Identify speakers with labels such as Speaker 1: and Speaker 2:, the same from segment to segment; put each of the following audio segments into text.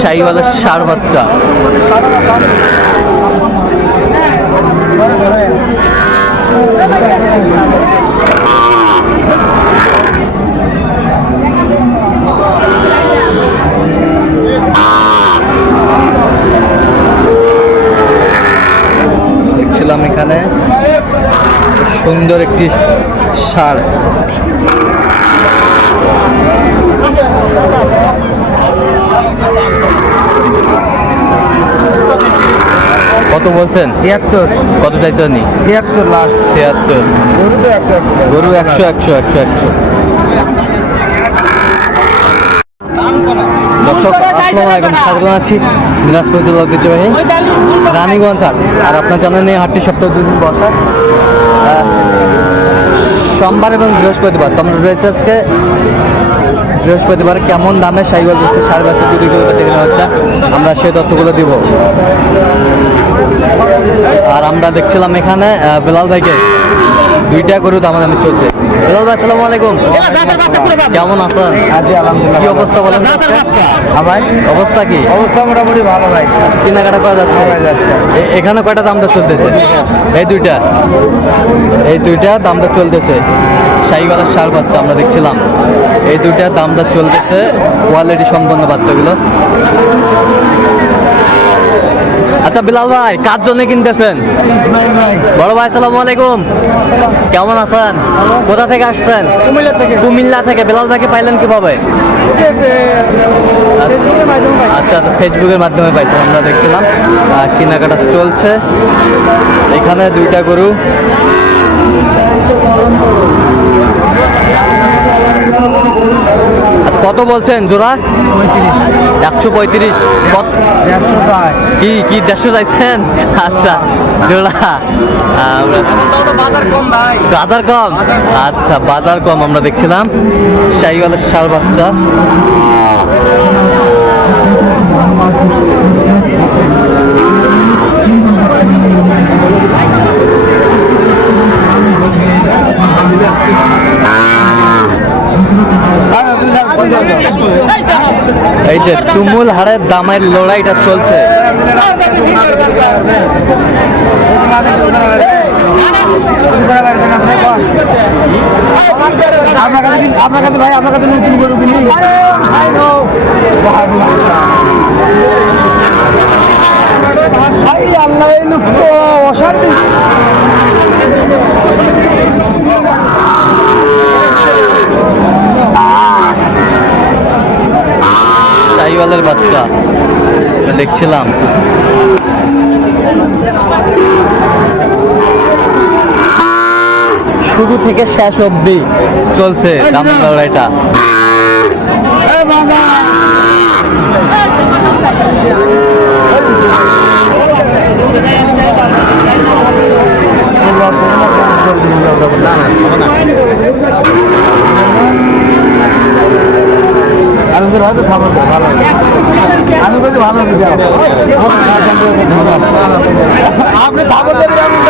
Speaker 1: শাহিওয়ালের সার বাচ্চা। দেখছিলাম এখানে সুন্দর একটি সার। কত বলছেন?
Speaker 2: তিয়াত্তর
Speaker 1: কত চাইছেন নি
Speaker 2: ছিয়াত্তর লাস্ট
Speaker 1: ছিয়াত্তর।
Speaker 2: গরু তো একশো একশো।
Speaker 1: গরু একশো একশো একশো একশো। দর্শক আসসালামু আলাইকুম। স্বাগত জানাচ্ছি দিনাজপুর জেলা ঐতিহ্যবাহী রানীগঞ্জ হাট। আর আপনার জানেন এই হাটটি সপ্তাহ দুই দিন বসে। সোমবার এবং বৃহস্পতিবার। তোমরা রয়েছে আজকে বৃহস্পতিবার। কেমন দামে সাইকেল দিচ্ছে সার বেচে দুদিগুলো বেচে কেনা হচ্ছে, আমরা সেই তথ্যগুলো দিব। আর আমরা দেখছিলাম এখানে বেলাল ভাইকে। দুইটা গরু দামাদামি চলছে। বেলাল ভাই আসসালামু আলাইকুম। কেমন আছেন?
Speaker 2: আজি আলহামদুলিল্লাহ
Speaker 1: কি অবস্থা বলেন?
Speaker 2: হ্যাঁ ভাই।
Speaker 1: অবস্থা কি?
Speaker 2: অবস্থা মোটামুটি ভালো ভাই।
Speaker 1: কেনাকাটা করা যাচ্ছে।
Speaker 2: যাচ্ছে।
Speaker 1: এখানে কয়টা দামটা চলতেছে? এই দুইটা। এই দুইটা দামটা চলতেছে। শাহিওয়ালার সার বাচ্চা আমরা দেখছিলাম। এই দুইটা দামটা চলতেছে। কোয়ালিটি সম্পন্ন বাচ্চাগুলো। আচ্ছা বিলাল ভাই কার জন্য কিনতেছেন? বড় ভাই আসসালামু আলাইকুম। কেমন আছেন? কোথা থেকে আসছেন? কুমিল্লা থেকে। কুমিল্লা থেকে। বেলাল ভাইকে পাইলেন কীভাবে? আচ্ছা আচ্ছা ফেসবুকের মাধ্যমে পাইছেন আমরা দেখছিলাম। কেনাকাটা চলছে। এখানে দুইটা গরু। আচ্ছা কত বলছেন জোড়া?
Speaker 2: পঁয়ত্রিশ।
Speaker 1: একশো পঁয়ত্রিশ। কত? কি কি দেড়শো চাইছেন? আচ্ছা জোড়া। আমরা
Speaker 2: বাজার কম।
Speaker 1: বাজার কম আচ্ছা বাজার কম আমরা দেখছিলাম। সাইওয়ালের সার বাচ্চা। এই যে তুমুল হাড়ের দামের লড়াইটা চলছে।
Speaker 2: আপনার কাছে আপনার কাছে ভাই আপনার কাছে নতুন গরু কিনি ভাই অশান্তি
Speaker 1: শাহিওয়ালের বাচ্চা এটা দেখছিলাম। শুরু থেকে শেষ অবধি চলছে দামের লড়াইটা
Speaker 2: তো হয়তো খাবার ভালো। আমি কিন্তু ভালো আপনি খবর দেবেন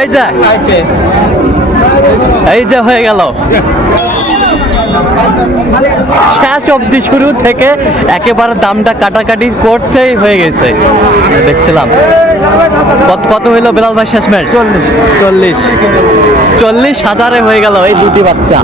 Speaker 2: এই যে। এই
Speaker 1: যে হয়ে গেল। শেষ অবধি শুরু থেকে একেবারে দামটা কাটাকাটি করতেই হয়ে গেছে। দেখছিলাম। কত কত হইল বেলাল ভাই শেষ ম্যাচ? চল্লিশ। চল্লিশ। চল্লিশ হাজারে হয়ে গেল এই দুটি বাচ্চা।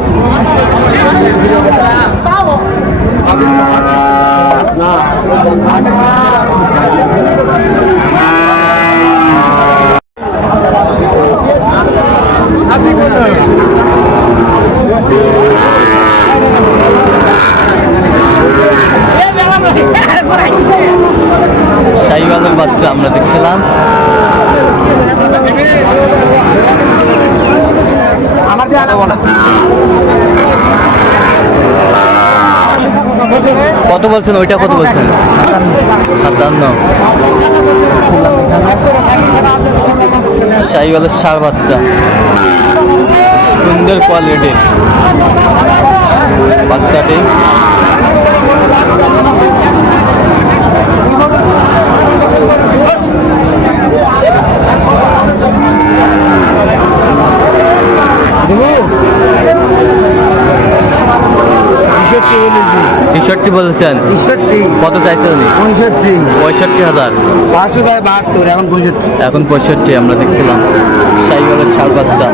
Speaker 1: শাহিওয়ালের বাচ্চা আমরা দেখছিলাম। কত বলছেন? ওইটা কত বলছেন? সাতান্ন। শাহিওয়ালের সার বাচ্চা। সুন্দর কোয়ালিটির বাচ্চাটি।
Speaker 2: তেষট্টি বলেছি
Speaker 1: তেষট্টি বলছেন?
Speaker 2: তেষট্টি
Speaker 1: কত চাইছেন উনি?
Speaker 2: পঁয়ষট্টি।
Speaker 1: পঁয়ষট্টি হাজার।
Speaker 2: পাঁচশো যায় বাহাত্তর এখন পঁয়ষট্টি।
Speaker 1: এখন পঁয়ষট্টি আমরা দেখছিলাম। শাহিওয়ালের সার বাচ্চা।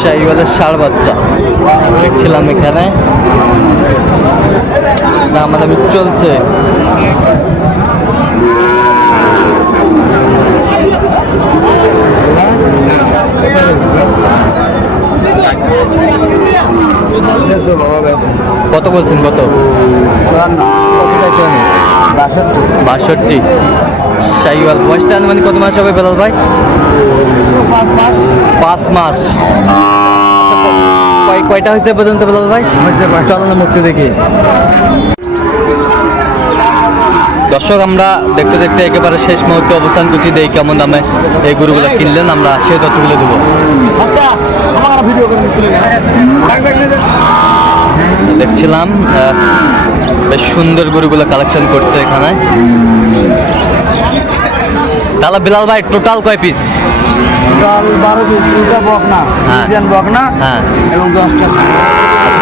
Speaker 1: শাহিওয়ালের ষাড় বাচ্চা। দেখছিলাম এখানে। দামাদামি চলছে। কত বলছেন কত?
Speaker 2: বাষট্টি।
Speaker 1: শাহিওয়াল বয়সটা মানে কত মাস হবে বেলাল ভাই?
Speaker 2: পাঁচ মাস।
Speaker 1: কয়টা হয়েছে পর্যন্ত বেলাল ভাই। চলো না মুক্তি দেখি। দর্শক আমরা দেখতে দেখতে একেবারে শেষ মুহূর্তে অবস্থান করছি। দেখি কেমন দামে এই গরুগুলো কিনলেন আমরা সেই তথ্যগুলো দেবো।
Speaker 2: আচ্ছা
Speaker 1: দেখছিলাম বেশ সুন্দর গরুগুলো কালেকশন করছে এখানে। তাহলে বিলাল ভাই টোটাল কয় পিস
Speaker 2: ডাল বারো পিস দুইটা বকনা
Speaker 1: হ্যাঁ।
Speaker 2: বকনা
Speaker 1: হ্যাঁ।
Speaker 2: এবং দশটা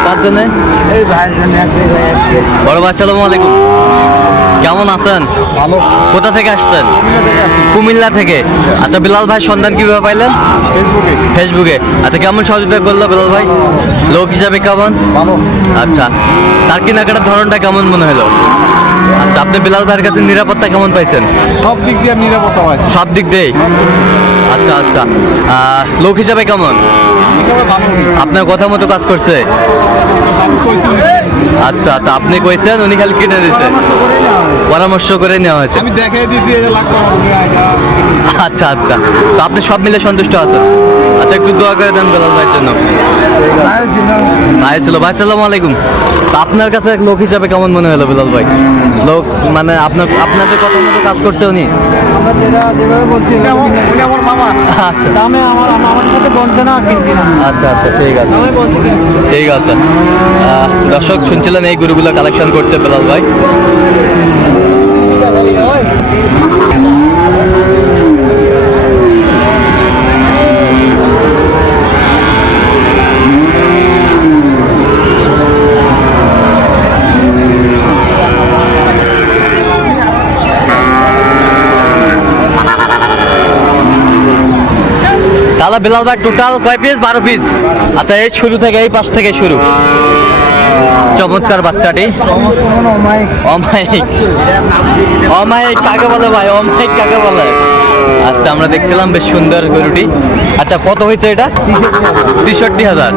Speaker 1: কার জন্য?
Speaker 2: এই ভাইয়ের জন্য এক ভাই আজকে
Speaker 1: বড় ভাই আসসালামু আলাইকুম। কেমন আছেন?
Speaker 2: ভালো।
Speaker 1: কোথা থেকে আসছেন? কুমিল্লা থেকে আচ্ছা বিলাল ভাই সন্ধান কীভাবে পাইলেন?
Speaker 2: ফেসবুকে।
Speaker 1: আচ্ছা কেমন সহযোগিতা করল বিলাল ভাই? লোক হিসাবে কেমন? আচ্ছা তার কেনাকাটার ধরনটা কেমন মনে হলো? আচ্ছা আপনি বিলাল ভাইয়ের কাছে নিরাপত্তা কেমন পাইছেন?
Speaker 2: সব দিক দিয়ে নিরাপত্তা হয়
Speaker 1: সব দিক দিয়েই? আচ্ছা আচ্ছা। লোক হিসাবে কেমন? আপনার কথা মতো কাজ করছে? আচ্ছা আচ্ছা আপনি কইছেন উনি খালি কিনে দিচ্ছে পরামর্শ করে নেওয়া হয়েছে।
Speaker 2: আমি দেখাই দিয়েছি
Speaker 1: আচ্ছা আচ্ছা। তো আপনি সব মিলে সন্তুষ্ট আছেন? আচ্ছা একটু দোয়া করে দেন বেলাল ভাইয়ের জন্য। ভাই ছিল। ভাই সালাম আলাইকুম। তো আপনার কাছে লোক হিসাবে কেমন মনে হলো বিলাল ভাই? লোক মানে আপনার আপনাদের কথা মতো কাজ করছে উনি।
Speaker 2: আমরা যেটা যেভাবে বলছি আমার মামা?
Speaker 1: আচ্ছা।
Speaker 2: দামে আমার আমার সাথে বলছে না কিনছি না।
Speaker 1: আচ্ছা আচ্ছা ঠিক আছে।
Speaker 2: বলছি
Speaker 1: ঠিক আছে। দর্শক শুনছিলেন এই গুরুগুলো কালেকশন করছে বেলাল ভাই। তাহলে বেলাল ভাই টোটাল কয় পিস বারো পিস আচ্ছা এই শুরু থেকে এই পাশ থেকে শুরু। চমৎকার বাচ্চাটি। অমায়িক। অমায়িক কাকে বলে ভাই? অমায়িক কাকে বলে? আচ্ছা আমরা দেখছিলাম বেশ সুন্দর গরুটি। আচ্ছা কত হয়েছে এটা? তেষট্টি হাজার।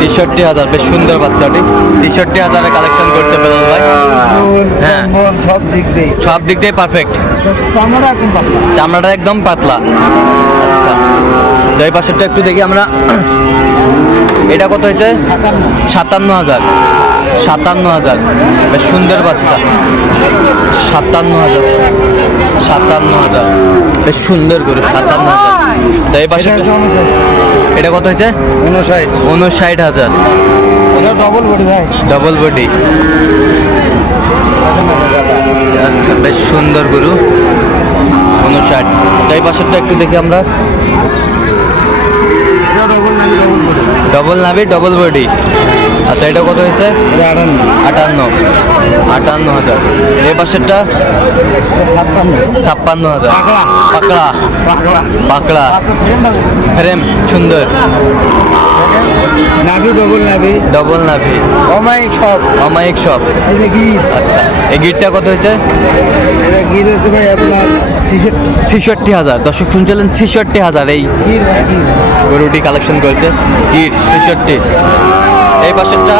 Speaker 1: তেষট্টি হাজার বেশ সুন্দর বাচ্চাটি। তেষট্টি হাজারে কালেকশন করছে বেলাল ভাই। হ্যাঁ।
Speaker 2: সব দিক দিয়ে।
Speaker 1: সব দিক দিয়ে পারফেক্ট চামড়াটা একদম পাতলা। যাই পাশেরটা একটু দেখি আমরা। এটা কত হয়েছে?
Speaker 2: সাতান্ন
Speaker 1: হাজার। সাতান্ন হাজার। বেশ সুন্দর বাচ্চা। সাতান্ন হাজার। সাতান্ন হাজার। বেশ সুন্দর গরু সাতান্ন হাজার। যাই পাশে এটা কত হয়েছে?
Speaker 2: উনষাট।
Speaker 1: উনষাট হাজার।
Speaker 2: ডবল বডি ভাই।
Speaker 1: ডবল বডি আচ্ছা বেশ সুন্দর গরু। উনষাট। যাই পাশেরটা একটু দেখি আমরা।
Speaker 2: ডবল নাভি ডবল বডি
Speaker 1: আচ্ছা এটা কত হয়েছে?
Speaker 2: আটান্ন।
Speaker 1: আটান্ন। আটান্ন হাজার। এ পাশেরটা?
Speaker 2: ছাপ্পান্ন।
Speaker 1: হাজার।
Speaker 2: পাকড়া।
Speaker 1: পাকড়া।
Speaker 2: ফ্রেম
Speaker 1: সুন্দর।
Speaker 2: নাভি ডবল নাভি।
Speaker 1: ডবল নাভি।
Speaker 2: অমায়িক সব।
Speaker 1: অমায়িক সব।
Speaker 2: গির।
Speaker 1: আচ্ছা এই গিটটা কত হয়েছে?
Speaker 2: এটা গির হচ্ছে ভাই আপনার ছিষট্টি।
Speaker 1: হাজার। দর্শক শুনছিলেন ছেষট্টি হাজার। এই
Speaker 2: গির
Speaker 1: গরুটি কালেকশন করেছে। গির ছেষট্টি। এই পাশেরটা?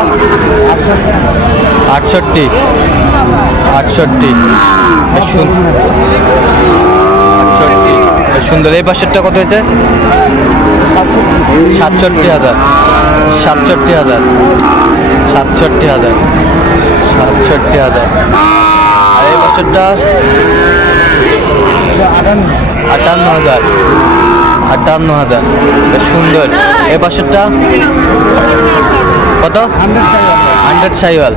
Speaker 1: আটষট্টি। আটষট্টি। আটষট্টি। সুন্দর। এই পাশেরটা কত হয়েছে? সাতষট্টি হাজার। সাতষট্টি হাজার। সাতষট্টি হাজার। সাতষট্টি হাজার। আর এই বছরটা আটান্ন হাজার। আটান্ন হাজার। সুন্দর। এ পাশেরটা? কত? হান্ড্রেড সাইওয়াল।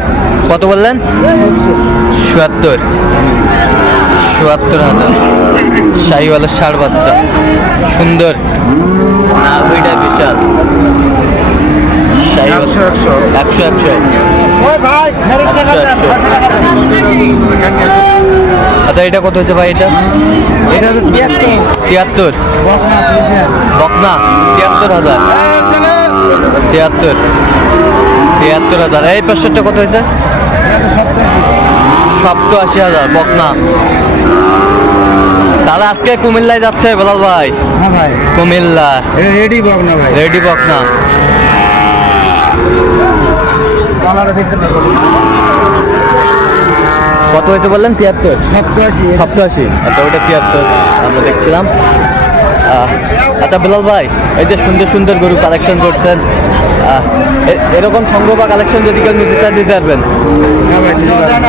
Speaker 1: কত বললেন? চুয়াত্তর চুয়াত্তর হাজার। শাহিওয়ালের ষাট বাচ্চা। সুন্দর। না ওইটা বিশাল
Speaker 2: একশো একশো।
Speaker 1: একশো একশো। আচ্ছা এটা কত হচ্ছে ভাই এটা?
Speaker 2: এটা তো তিয়াত্তর।
Speaker 1: তিয়াত্তর? বকনা তিয়াত্তর হাজার। তিয়াত্তর। তিয়াত্তর হাজার। এই পাঁচশোটা কত হয়েছে? সপ্ত আশি হাজার বকনা। তাহলে আজকে কুমিল্লায় যাচ্ছে বলাল ভাই।
Speaker 2: হ্যাঁ ভাই।
Speaker 1: কুমিল্লা
Speaker 2: রেডি বক না ভাই।
Speaker 1: রেডি বকনা।
Speaker 2: দেখতে পাবো
Speaker 1: কত হয়েছে বললেন? তিয়াত্তর।
Speaker 2: সপ্তাশি।
Speaker 1: সপ্তাশি। আচ্ছা ওটা তিয়াত্তর। আমরা দেখছিলাম। আচ্ছা বিলাল ভাই এই যে সুন্দর সুন্দর গরু কালেকশন করছেন এরকম সংগ্রহ বা কালেকশন যদি কেউ নিতে চায় দিতে পারবেন।
Speaker 2: হ্যাঁ।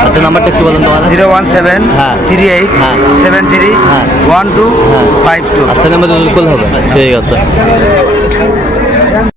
Speaker 1: আচ্ছা নাম্বারটা একটু বলেন তোমার
Speaker 2: জিরো ওয়ান সেভেন
Speaker 1: হ্যাঁ।
Speaker 2: থ্রি এইট
Speaker 1: হ্যাঁ।
Speaker 2: সেভেন থ্রি
Speaker 1: হ্যাঁ।
Speaker 2: ওয়ান টু
Speaker 1: হ্যাঁ।
Speaker 2: Five two.
Speaker 1: আচ্ছা নাম্বার হবে। ঠিক আছে।